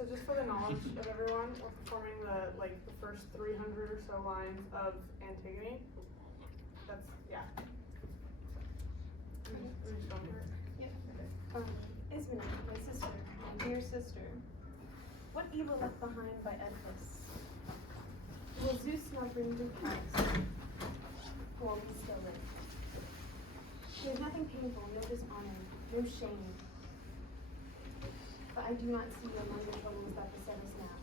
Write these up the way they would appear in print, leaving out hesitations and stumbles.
So just for the knowledge of everyone, we're performing the first 300 or so lines of Antigone. That's, yeah. Ismene, my sister, my dear sister, what evil left behind by Oedipus will Zeus not bring to pass while we still live? There's nothing painful, no dishonor, no shame. But I do not see among the troubles that beset us now.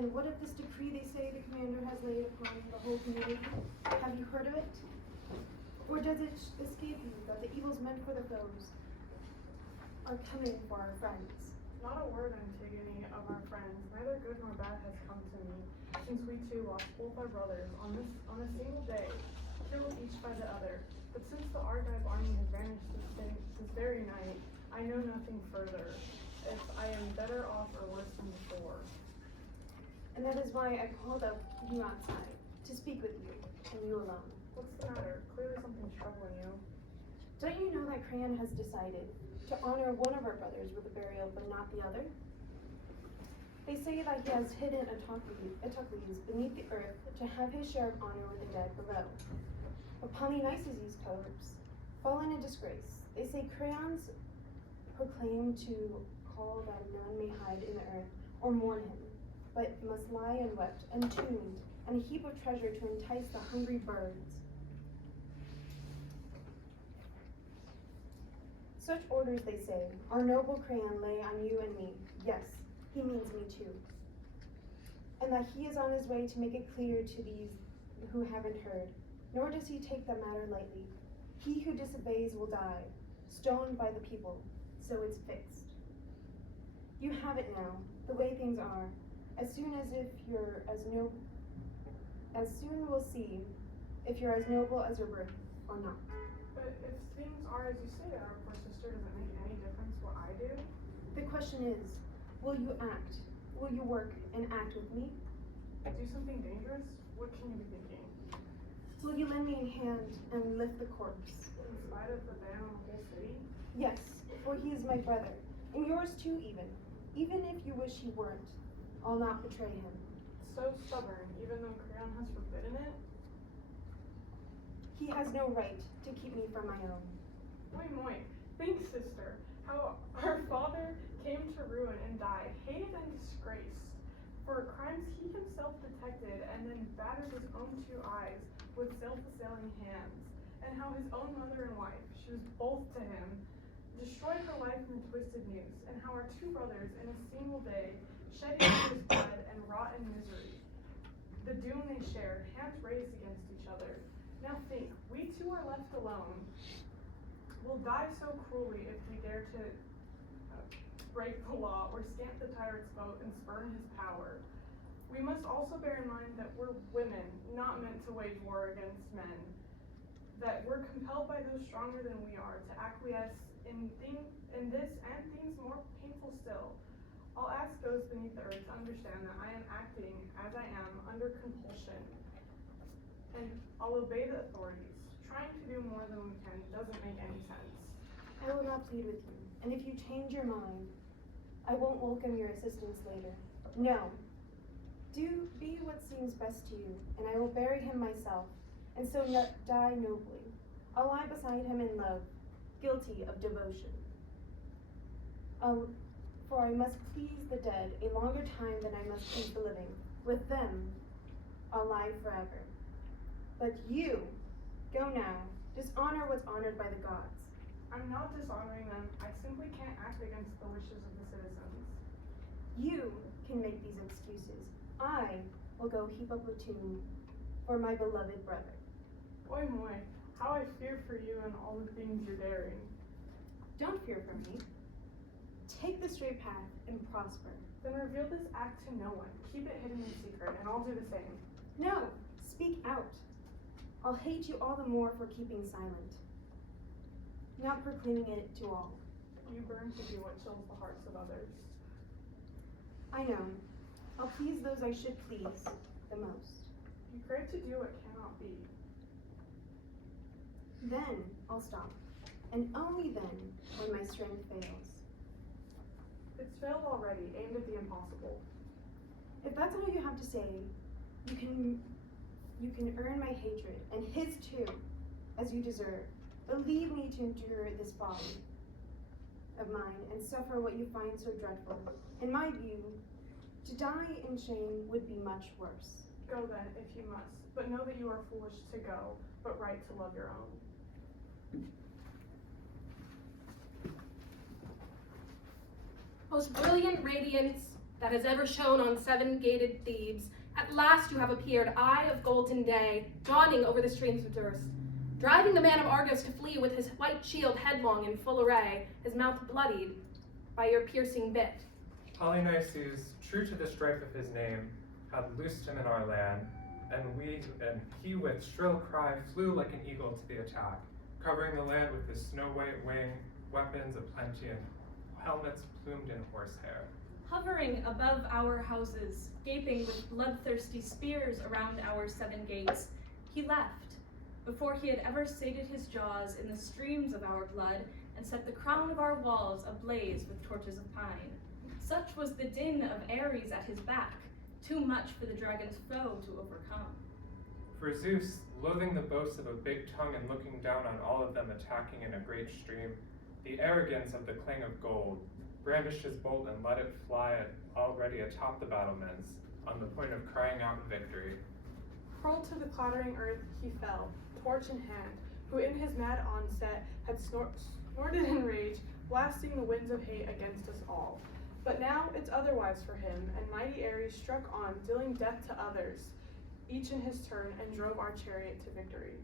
And what of this decree they say the commander has laid upon the whole community? Have you heard of it? Or does it escape you that the evils meant for the foes are coming for our friends? Not a word, Antigone, of our friends. Neither good nor bad has come to me, since we too lost both our brothers on a single day, killed each by the other. But since the Argive army has vanished this very night, I know nothing further, if I am better off or worse than before. And that is why I called up you outside, to speak with you, and you alone. What's the matter? Clearly something's troubling you. Don't you know that Creon has decided to honor one of our brothers with a burial, but not the other? They say that he has hidden Sophocles beneath the earth to have his share of honor with the dead below. But Nisetich corpse, fallen in disgrace, they say Creon's proclaim to call that none may hide in the earth or mourn him, but must lie unwept, entombed, and a heap of treasure to entice the hungry birds. Such orders, they say, our noble Creon lay on you and me. Yes, he means me too. And that he is on his way to make it clear to these who haven't heard, nor does he take the matter lightly. He who disobeys will die, stoned by the people, so it's fixed. You have it now, the way things are, as soon we'll see if you're as noble as your birth or not. But if things are as you say, our poor sister, does it make any difference what I do? The question is, will you act? Will you work and act with me? Do something dangerous? What can you be thinking? Will you lend me a hand and lift the corpse? In spite of the ban on the whole city? Yes, for he is my brother, and yours too even. Even if you wish he weren't, I'll not betray him. So stubborn, even though Creon has forbidden it? He has no right to keep me from my own. Moi, think, sister, how our father came to ruin and died, hated and disgraced, for crimes he himself detected, and then battered his own two eyes with self-assailing hands, and how his own mother and wife, she was both to him, destroyed her life in a twisted noose, and how our two brothers in a single day shed each other's blood and wrought in misery. The doom they shared, hands raised against each other. Now think, we two are left alone. We'll die so cruelly if we dare to break the law or stamp the tyrant's vote and spurn his power. We must also bear in mind that we're women, not meant to wage war against men. That we're compelled by those stronger than we are to acquiesce in this and things more painful still. I'll ask those beneath the earth to understand that I am acting as I am under compulsion, and I'll obey the authorities. Trying to do more than we can doesn't make any sense. I will not plead with you, and if you change your mind, I won't welcome your assistance later. No. Be what seems best to you, and I will bury him myself, and so die nobly. I'll lie beside him in love, guilty of devotion. For I must please the dead a longer time than I must please the living. With them, I'll lie forever. But you, go now, dishonor what's honored by the gods. I'm not dishonoring them. I simply can't act against the wishes of the citizens. You can make these excuses. I will go heap up a tomb for my beloved brother. Moi, how I fear for you and all the things you're daring. Don't fear for me. Take the straight path and prosper. Then reveal this act to no one. Keep it hidden in secret, and I'll do the same. No, speak out. I'll hate you all the more for keeping silent, not proclaiming it to all. You burn to do what chills the hearts of others. I know. I'll please those I should please the most. You crave to do what cannot be. Then I'll stop, and only then when my strength fails. It's failed already, aimed at the impossible. If that's all you have to say, you can earn my hatred, and his too, as you deserve. But leave me to endure this folly of mine and suffer what you find so dreadful. In my view, to die in shame would be much worse. Go then, if you must, but know that you are foolish to go, but right to love your own. Most brilliant radiance that has ever shone on seven-gated Thebes, at last you have appeared, eye of golden day, dawning over the streams of Durst, driving the man of Argos to flee with his white shield headlong in full array, his mouth bloodied by your piercing bit. Polynices, true to the stripe of his name, had loosed him in our land, and he with shrill cry flew like an eagle to the attack, covering the land with his snow-white wing, weapons aplenty, and helmets plumed in horsehair. Hovering above our houses, gaping with bloodthirsty spears around our seven gates, he left, before he had ever sated his jaws in the streams of our blood and set the crown of our walls ablaze with torches of pine. Such was the din of Ares at his back, too much for the dragon's foe to overcome. For Zeus, loathing the boast of a big tongue and looking down on all of them attacking in a great stream, the arrogance of the clang of gold, brandished his bolt and let it fly already atop the battlements, on the point of crying out in victory. Hurled to the clattering earth he fell, torch in hand, who in his mad onset had snorted in rage, blasting the winds of hate against us all. But now it's otherwise for him, and mighty Ares struck on, dealing death to others, each in his turn, and drove our chariot to victory.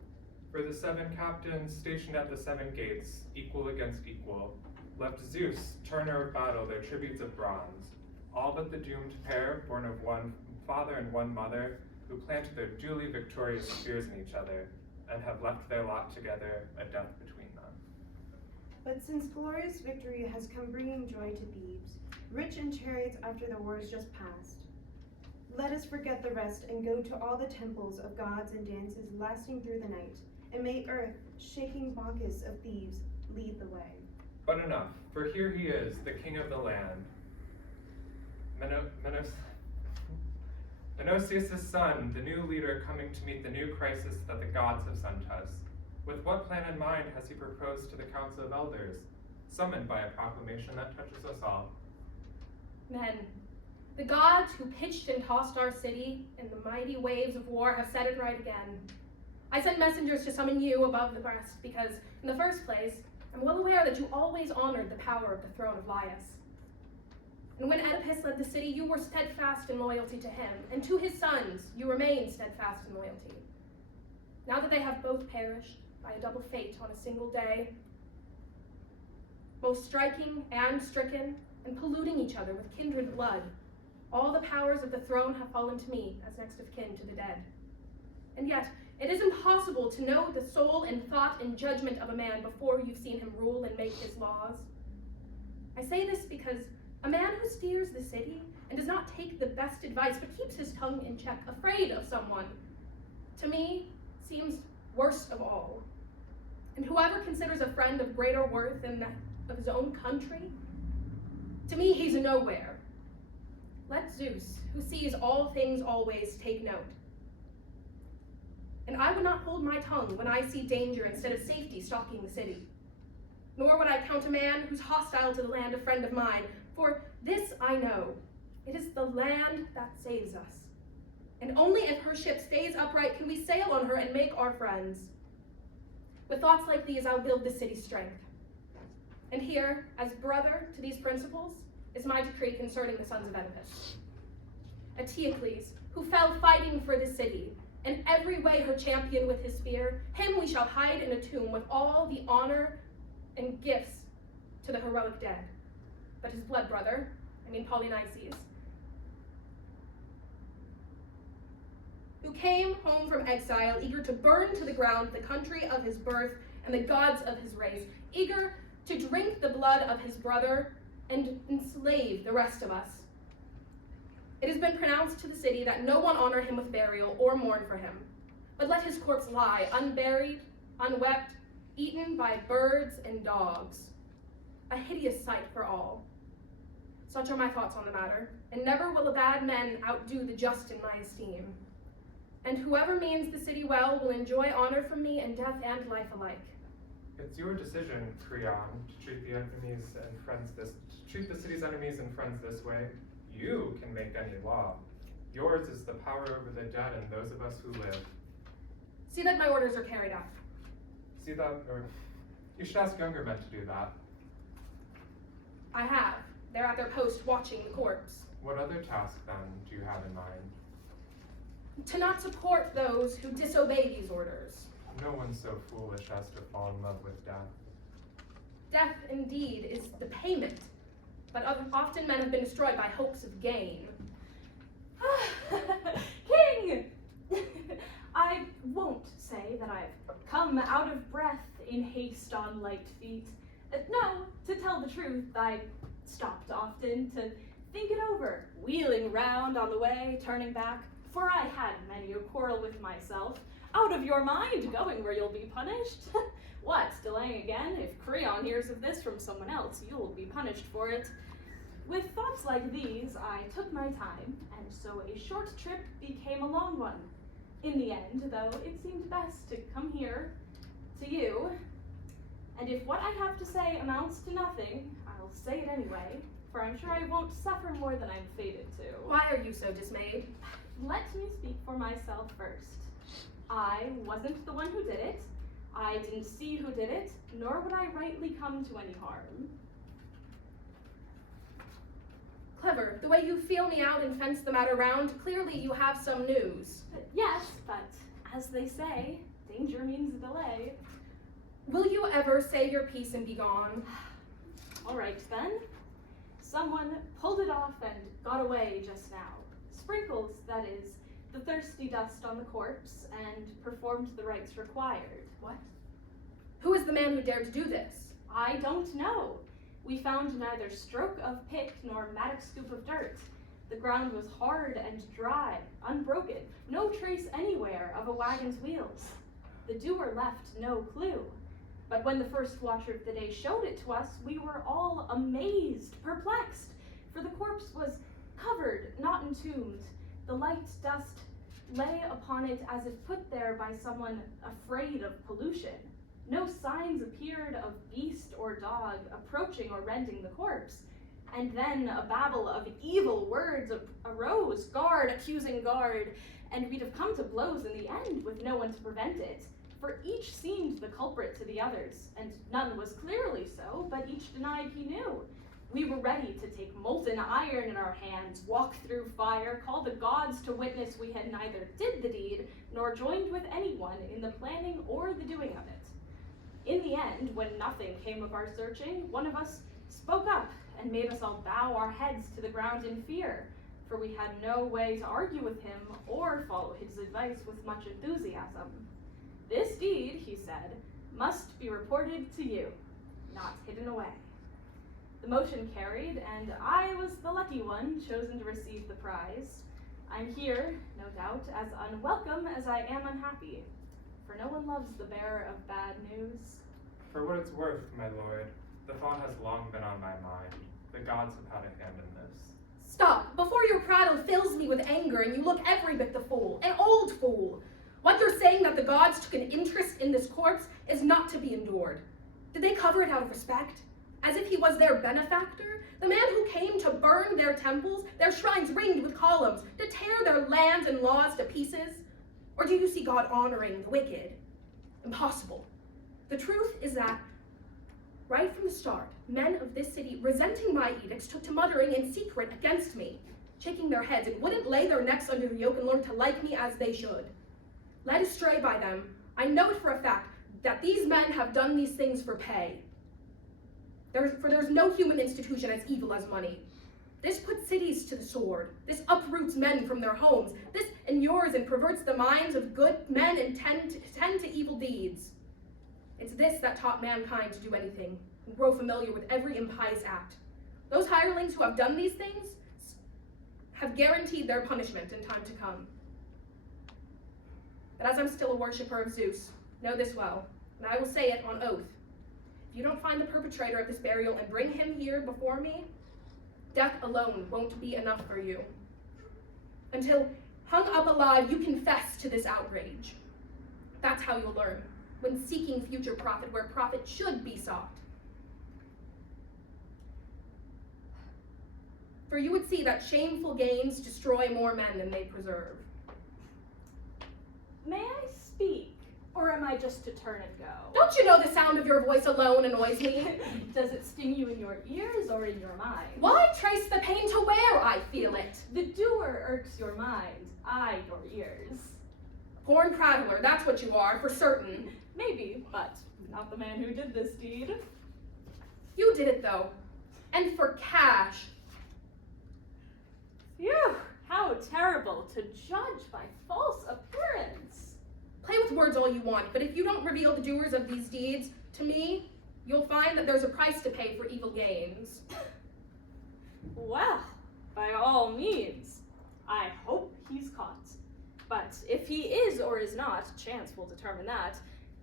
For the seven captains stationed at the seven gates, equal against equal, left Zeus, turner of battle, their tributes of bronze, all but the doomed pair, born of one father and one mother, who planted their duly victorious spears in each other, and have left their lot together, a death between them. But since glorious victory has come bringing joy to Thebes, rich in chariots after the wars just past, let us forget the rest and go to all the temples of gods and dances lasting through the night, and may earth, shaking Bacchus of Thebes, lead the way. But enough, for here he is, the king of the land. Menocius' son, the new leader coming to meet the new crisis that the gods have sent us. With what plan in mind has he proposed to the council of elders, summoned by a proclamation that touches us all? Men, the gods who pitched and tossed our city in the mighty waves of war have set it right again. I sent messengers to summon you above the rest because, in the first place, I'm well aware that you always honored the power of the throne of Laius. And when Oedipus led the city, you were steadfast in loyalty to him, and to his sons you remain steadfast in loyalty. Now that they have both perished by a double fate on a single day, both striking and stricken, and polluting each other with kindred blood, all the powers of the throne have fallen to me as next of kin to the dead. And yet, it is impossible to know the soul and thought and judgment of a man before you've seen him rule and make his laws. I say this because a man who steers the city and does not take the best advice but keeps his tongue in check, afraid of someone, to me seems worst of all. And whoever considers a friend of greater worth than that of his own country, to me he's nowhere. Let Zeus, who sees all things always, take note. And I would not hold my tongue when I see danger instead of safety stalking the city. Nor would I count a man who's hostile to the land a friend of mine, for this I know, it is the land that saves us. And only if her ship stays upright can we sail on her and make our friends. With thoughts like these, I'll build the city's strength. And here, as brother to these principles, is my decree concerning the sons of Oedipus. Eteocles, who fell fighting for the city, and every way her champion with his spear, him we shall hide in a tomb with all the honor and gifts to the heroic dead. But his blood brother, Polynices, who came home from exile, eager to burn to the ground the country of his birth and the gods of his race, eager to drink the blood of his brother and enslave the rest of us. It has been pronounced to the city that no one honor him with burial or mourn for him, but let his corpse lie, unburied, unwept, eaten by birds and dogs, a hideous sight for all. Such are my thoughts on the matter, and never will a bad man outdo the just in my esteem. And whoever means the city well will enjoy honor from me in death and life alike. It's your decision, Creon, to treat the city's enemies and friends this way. You can make any law. Yours is the power over the dead and those of us who live. See that my orders are carried out. See that, or you should ask younger men to do that. I have. They're at their post watching the corpse. What other task, then, do you have in mind? To not support those who disobey these orders. No one's so foolish as to fall in love with death. Death, indeed, is the payment, but often men have been destroyed by hopes of gain. King! I won't say that I've come out of breath in haste on light feet. No, to tell the truth, I stopped often to think it over, wheeling round on the way, turning back, for I had many a quarrel with myself. Out of your mind, going where you'll be punished. What, delaying again? If Creon hears of this from someone else, you'll be punished for it. With thoughts like these, I took my time, and so a short trip became a long one. In the end, though, it seemed best to come here, to you, and if what I have to say amounts to nothing, I'll say it anyway, for I'm sure I won't suffer more than I'm fated to. Why are you so dismayed? Let me speak for myself first. I wasn't the one who did it. I didn't see who did it, nor would I rightly come to any harm. Clever. The way you feel me out and fence the matter round, clearly you have some news. Yes, but as they say, danger means delay. Will you ever say your piece and be gone? All right, then. Someone pulled it off and got away just now. Sprinkles, that is, the thirsty dust on the corpse and performed the rites required. What? Who is the man who dared to do this? I don't know. We found neither stroke of pick nor mattock scoop of dirt. The ground was hard and dry, unbroken, no trace anywhere of a wagon's wheels. The doer left no clue. But when the first watcher of the day showed it to us, we were all amazed, perplexed, for the corpse was covered, not entombed. The light dust lay upon it as if put there by someone afraid of pollution. No signs appeared of beast or dog approaching or rending the corpse. And then a babble of evil words arose, guard accusing guard, and we'd have come to blows in the end with no one to prevent it. For each seemed the culprit to the others, and none was clearly so, but each denied he knew. We were ready to take molten iron in our hands, walk through fire, call the gods to witness we had neither did the deed, nor joined with anyone in the planning or the doing of it. In the end, when nothing came of our searching, one of us spoke up and made us all bow our heads to the ground in fear, for we had no way to argue with him or follow his advice with much enthusiasm. This deed, he said, must be reported to you, not hidden away. The motion carried, and I was the lucky one chosen to receive the prize. I'm here, no doubt, as unwelcome as I am unhappy, for no one loves the bearer of bad news. For what it's worth, my lord, the thought has long been on my mind. The gods have had a hand in this. Stop, before your prattle fills me with anger and you look every bit the fool, an old fool. What you're saying that the gods took an interest in this corpse is not to be endured. Did they cover it out of respect? As if he was their benefactor? The man who came to burn their temples, their shrines ringed with columns, to tear their lands and laws to pieces? Or do you see God honoring the wicked? Impossible. The truth is that, right from the start, men of this city, resenting my edicts, took to muttering in secret against me, shaking their heads, and wouldn't lay their necks under the yoke and learn to like me as they should. Led astray by them, I know it for a fact that these men have done these things for pay. There's no human institution as evil as money. This puts cities to the sword. This uproots men from their homes. This inures and perverts the minds of good men and tend to evil deeds. It's this that taught mankind to do anything, and grow familiar with every impious act. Those hirelings who have done these things have guaranteed their punishment in time to come. But as I'm still a worshiper of Zeus, know this well, and I will say it on oath. If you don't find the perpetrator of this burial and bring him here before me, death alone won't be enough for you. Until, hung up alive, you confess to this outrage. That's how you'll learn, when seeking future profit where profit should be sought. For you would see that shameful gains destroy more men than they preserve. May I speak, or am I just to turn and go? Don't you know the sound of your voice alone annoys me? Does it sting you in your ears or in your mind? Why trace the pain to where I feel it? The doer irks your mind, I your ears. Horn prattler, that's what you are, for certain. Maybe, but not the man who did this deed. You did it, though. And for cash. Phew, how terrible to judge by false appearance. Play with words all you want, but if you don't reveal the doers of these deeds to me, you'll find that there's a price to pay for evil gains. Well, by all means, I hope he's caught. But if he is or is not, chance will determine that.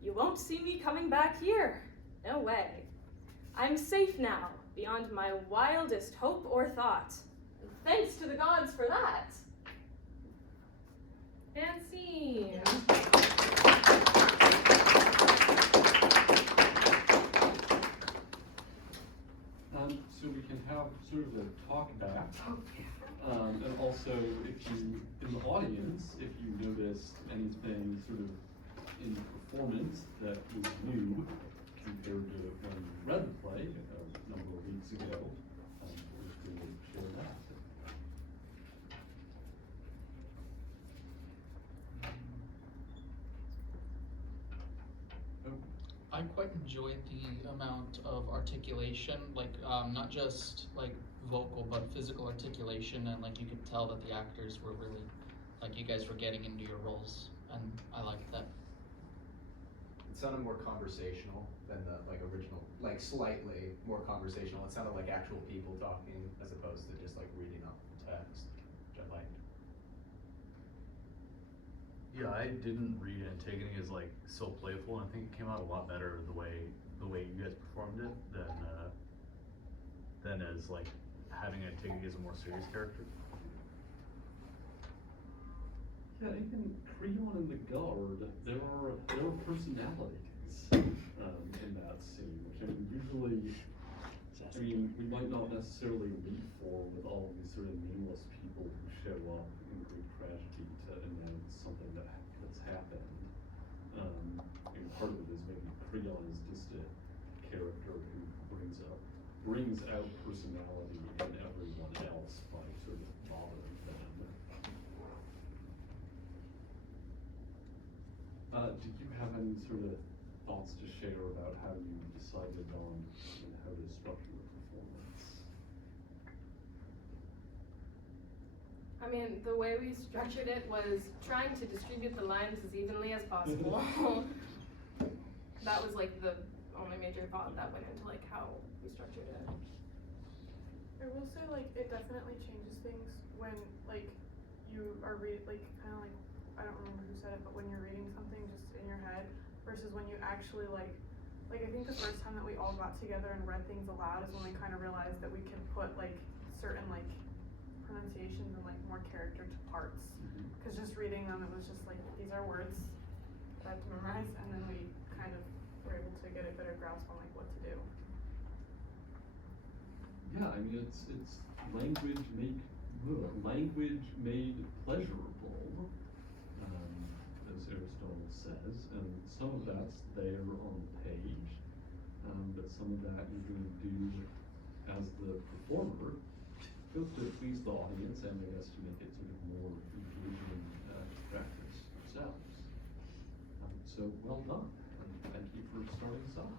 You won't see me coming back here. No way. I'm safe now, beyond my wildest hope or thought. And thanks to the gods for that. Fancy. So we can have sort of a talk back. And also, if you, in the audience, if you noticed anything sort of in performance that was new compared to when you read the play a number of weeks ago, we're just going to share that. I quite enjoyed the amount of articulation, like not just like vocal but physical articulation, and like you could tell that the actors were really, like, you guys were getting into your roles, and I liked that. It sounded more conversational than the original, like slightly more conversational. It sounded like actual people talking as opposed to just like reading off the text, which I liked. Yeah, I didn't read Antigone as like so playful, and I think it came out a lot better the way you guys performed it than as like having Antigone as a more serious character. Yeah, even Creon and the guard, there are personalities in that scene, which I mean, usually, I mean, we might not necessarily lead forward with all of these sort of nameless people who show up in Greek tragedy to announce something that's happened. And part of it is maybe Creon is just a character who brings out personality in everyone else by sort of bothering them. Did you have any sort of thoughts to share about how you decided on how to structure the performance? I mean, the way we structured it was trying to distribute the lines as evenly as possible. That was like the only major thought that went into like how we structured it. I will say, like, it definitely changes things when, like, you are kind of like, I don't remember who said it, but when you're reading something just in your head versus when you actually, like, I think the first time that we all got together and read things aloud is when we kind of realized that we could put, like, certain, like, pronunciations and, like, more character to parts. Because just reading them, it was just, like, these are words that I have to memorize, and then we kind of were able to get a better grasp on, like, what to do. Yeah, I mean, it's language made pleasurable, as Aristotle says, and some of that's there on the page, but some of that you're going to do as the performer, both to please the audience and I guess to make it sort of more engaging practice yourselves. So well done, and thank you for starting us off.